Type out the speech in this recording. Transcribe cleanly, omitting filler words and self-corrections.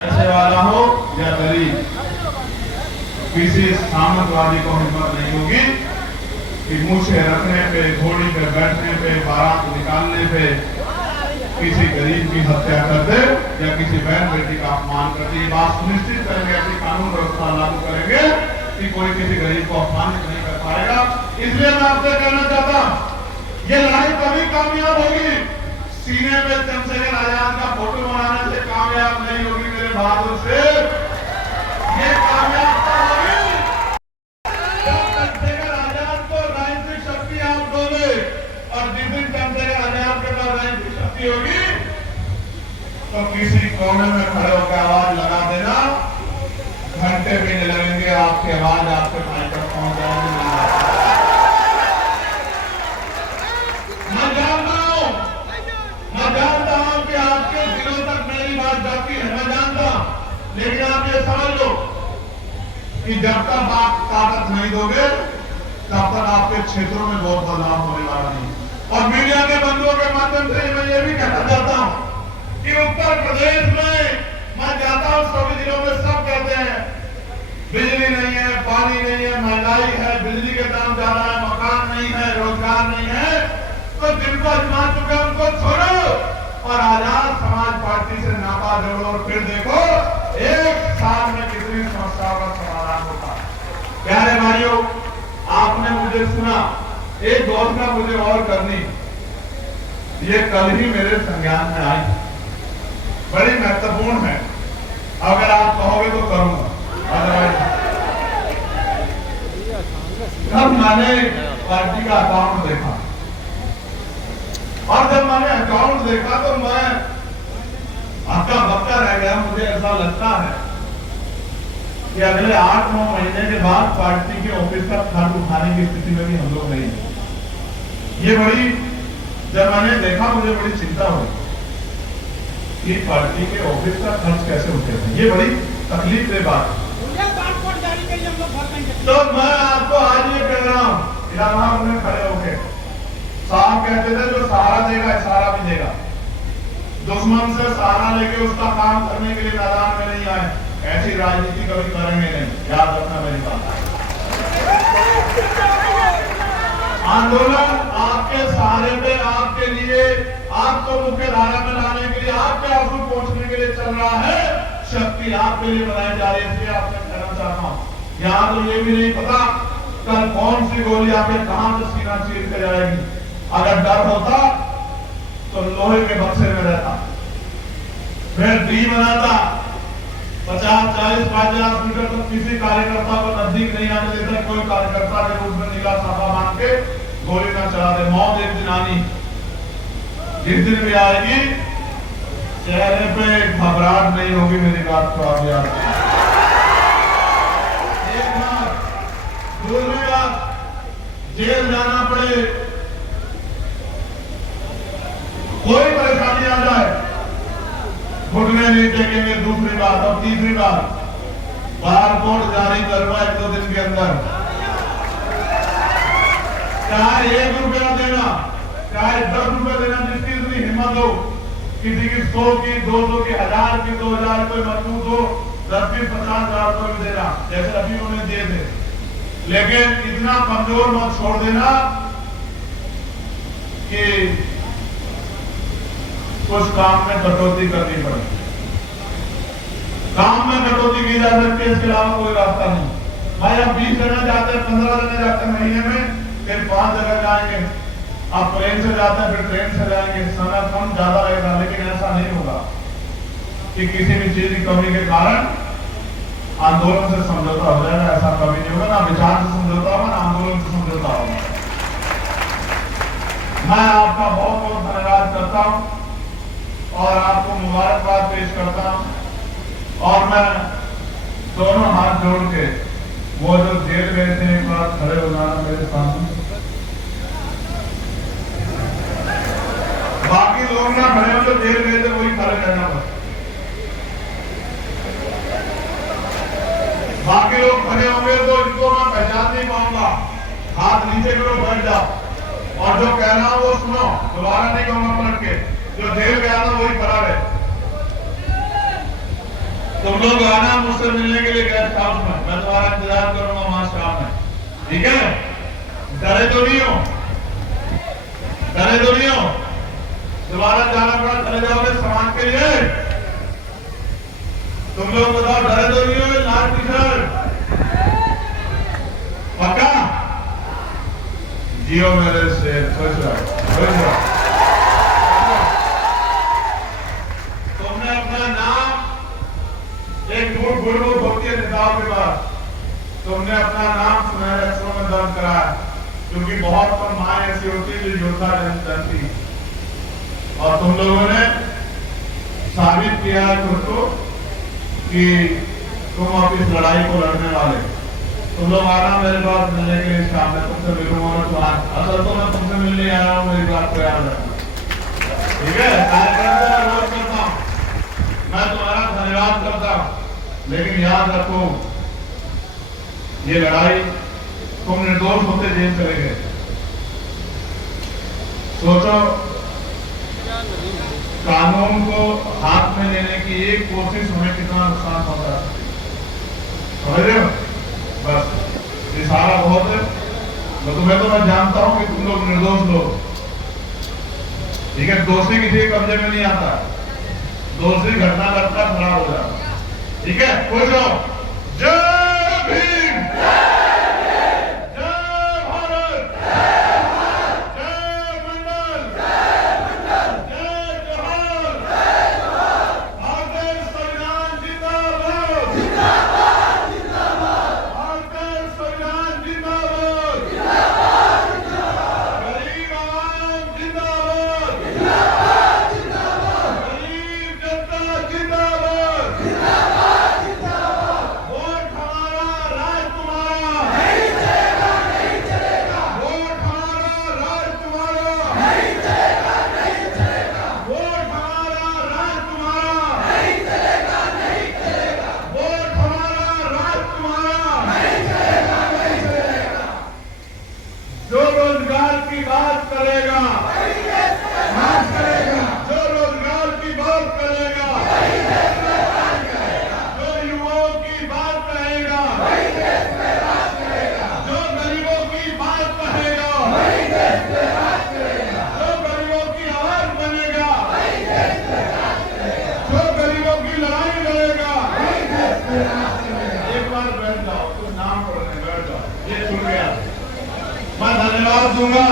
पैसे वाला हो या गरीब, किसी सामंतवादी को हिम्मत नहीं होगी कि मूछें रखने पे, घोड़ी पे बैठने पे, बारात निकालने पे किसी गरीब की हत्या कर दे या किसी बहन बेटी का अपमान कर दे। ये बात सुनिश्चित करेंगे, ऐसी कानून व्यवस्था लागू करेंगे कि कोई किसी गरीब को अपमानित नहीं कर पाएगा। इसलिए मैं आपसे कहना चाहता हूं, ये लड़ाई कभी कामयाब होगी, सीने पे चंद्रशेखर आजाद का फोटो बनाने से कामयाब नहीं होगी मेरे बहादुर से। ये कामयाब होगी जब चंद्रशेखर आजाद को राजनीतिक शक्ति आप दोगे, और जिस दिन चंद्रशेखर आजाद के पास राजनीतिक शक्ति होगी तो किसी कोने में खड़े होकर आवाज लगा देना, घंटे भी नहीं लगेंगे, आपकी आवाज आपके भाई तक पहुंच जाएगी। मैं जानता हूं कि आपके दिलों तक मेरी बात जाती है, मैं जानता हूं, लेकिन आप ये समझ लो कि जब तक आप ताकत नहीं दोगे तब तक आपके क्षेत्रों में बहुत बदलाव होने वाला नहीं। और मीडिया के बंधुओं के माध्यम से मैं ये भी कहना चाहता हूं कि उत्तर प्रदेश में मैं जाता हूं, सभी जिलों में सब कहते हैं बिजली नहीं है, पानी नहीं है, महंगाई है, बिजली के दाम ज्यादा है, मकान नहीं है, रोजगार नहीं है। तो जिनको आजमा चुके उनको छोड़ो और आजाद समाज पार्टी से नाता जोड़ो और फिर देखो एक साल में कितनी समस्याओं का समाधान होता है। प्यारे भाइयों, आपने मुझे सुना, एक घोषणा मुझे और करनी, ये कल ही मेरे संज्ञान में आई, बड़ी महत्वपूर्ण है। अगर आप कहोगे तो करूंगा, अदरवाइज कल मैंने पार्टी का अकाउंट देखा और जब मैंने अकाउंट देखा तो मैं हक्का बक्का रह गया। मुझे ऐसा लगता है कि अगले 8-9 महीने के बाद पार्टी के ऑफिस का खर्च उठाने की स्थिति में भी हम लोग नहीं हैं। ये बड़ी, जब मैंने देखा मुझे बड़ी चिंता हुई कि पार्टी के ऑफिस का खर्च कैसे उठेगा। ये बड़ी तकलीफ दे बात है। तो मैं आपको आज ये कह रहा हूं, इलाहाबाद में खड़े होकर साहब कहते थे जो सहारा देगा इशारा भी देगा। दुश्मन से सहारा लेके उसका काम करने के लिए मैदान में नहीं आए, ऐसी राजनीति कभी करेंगे नहीं, याद रखना मेरी बात। आंदोलन आपके सहारे पे, आपके लिए, आपको मुख्य धारा में लाने के लिए, आपके आंसू पहुंचने के लिए चल रहा है। शक्ति आपके लिए बनाई जा रही है, इसलिए आपसे कहना चाहता हूं, यहाँ तो ये भी नहीं पता कल कौन सी गोली आपके कहां से सीना चीर कर जाएगी। अगर डर होता तो लोहे के बक्से में रहता, फिर डी बनाता, 50-40-50 मीटर तक किसी कार्यकर्ता को नजदीक नहीं आने देता, कोई कार्यकर्ता के रूप में नीला साफा मान के गोली ना चला दे। मौत एक दिन आनी, जिस दिन भी आएगी चेहरे पे घबराहट नहीं होगी, मेरी बात को आप याद रखें। एक बात, दूसरी बात, जेल जाना पड़े, कोई परेशानी आ जाए, घुटने नहीं टेकेंगे। दूसरी बात, और तीसरी बात, बारकोड जारी करवा 1-2 दिन के अंदर, चाहे 1 रुपया देना, चाहे 10 रुपया देना, जिसकी इतनी हिम्मत हो, किसी की 100 की, 200 की, 1000 की, 2000 कोई मजबूत हो, 10-50,000 रुपये भी देना, जैसे अभी उन्हें दिए थे। लेकिन इतना कमजोर मत छोड़ देना कि कुछ काम में कटौती करनी पड़े। काम में कटौती की जा सकती है, इसके अलावा कोई रास्ता नहीं। भाई हम 20 जगह जाते हैं, 15 जगह जाते हैं महीने में, फिर 5 जगह जाएंगे। आप प्लेन से जाते हैं, फिर ट्रेन से जाएंगे, समय कम ज्यादा रहेगा। लेकिन ऐसा नहीं होगा कि किसी भी चीज की कमी के कारण आंदोलन से समझौता हो जाएगा, ऐसा कभी नहीं होगा। ना विचार से समझौता होगा, ना आंदोलन से समझौता होगा। मैं आपका बहुत बहुत धन्यवाद करता हूं और आपको मुबारकबाद पेश करता हूं। और मैं दोनों हाथ जोड़ के, वो जो जेल गए थे, एक बार खड़े हो जाना मेरे सामने। बाकी लोग ना खड़े हो, जो जेल गए थे वही खड़े रहना बस। बाकी लोग खड़े होंगे तो इनको मैं पहचान नहीं पाऊंगा। हाथ नीचे करो, बैठ जाओ, और जो कह रहा हूं वो सुनो, दोबारा नहीं कहूंगा पलट के। जो जेल गया था वही खड़ा रहे। तुम लोग आना मुझसे मिलने के लिए गेस्ट हाउस में, मैं तुम्हारा इंतजार करूंगा वहां शाम में, ठीक है? डरे तो नहीं हो? डरे तो नहीं हो? दोबारा जाना पड़ा चले जाओगे सामान के लिए? तुम लोग बताओ, डरे तो नहीं हो? लाल टी शर्ट पक्का? जियो मेरे से खुश रहो। तुमने अपना नाम एक गुड़ होती है नेताओं के पास, तुमने अपना नाम सुनहरे अक्षरों में दर्ज करा, क्योंकि बहुत कम मां ऐसी होती है जो योद्धा जनती, और तुम लोगों ने साबित किया खुद को कि तुम अब इस लड़ाई को लड़ने वाले। तुम लोग आना मेरे पास मिलने के लिए शाम में, तुमसे मिलूंगा तुम्हारा, असल तो मैं तुमसे मिलने आया हूँ, मेरी बात को याद रखना, ठीक है? कार्यक्रम को मैं रोज करता हूँ, मैं तुम्हारा धन्यवाद करता हूं, लेकिन याद रखो ये लड़ाई तुम निर्दोष होते जेल चले गए। सोचो, कानून को हाथ में लेने की एक कोशिश हमें कितना नुकसान होता है, समझ रहे हो? बस इशारा बहुत है, तुम्हें तो मैं जानता हूं कि तुम लोग निर्दोष लोग, ठीक है? दोषी किसी कब्जे में नहीं आता, दोषी घटना करता खराब हो जाता, ठीक है? खुश रहो। जय भीम, जय भारत, जय मंडल, जय जोहार, भारतीय संविधान जिंदाबाद, भारतीय संविधान जिंदाबाद, गरीब आवाम जिंदाबाद, गरीब जनता जिंदाबाद, वोट हमारा राज तुम्हारा, वोट हमारा राज तुम्हारा, वोट हमारा राज तुम्हारा, वोट हमारा राज तुम्हारा। जो रोजगार की बात करेगा, जो रोजगार की बात करेगा, जो युवाओं की बात कहेगा, जो गरीबों की बात कहेगा, जो गरीबों की आवाज बनेगा, जो गरीबों की लड़ाई लड़ेगा। एक बार बैठ जाओ, कुछ नाम पढ़ने बैठ जाओ, ये छूट गया। मैं धन्यवाद दूंगा